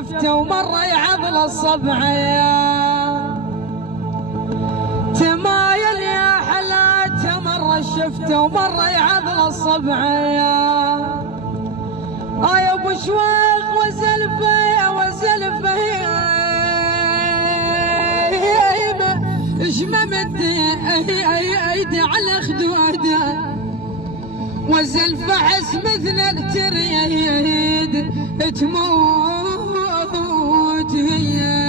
شفته ومرة يعضل الصبع تمايل يا حلاته مرة شفته ومرة يعضل الصبع يا ابو شويخ وزلفه وزلفه شممت ايدي على خدوده وزلفه حس مثل التريد تموت هي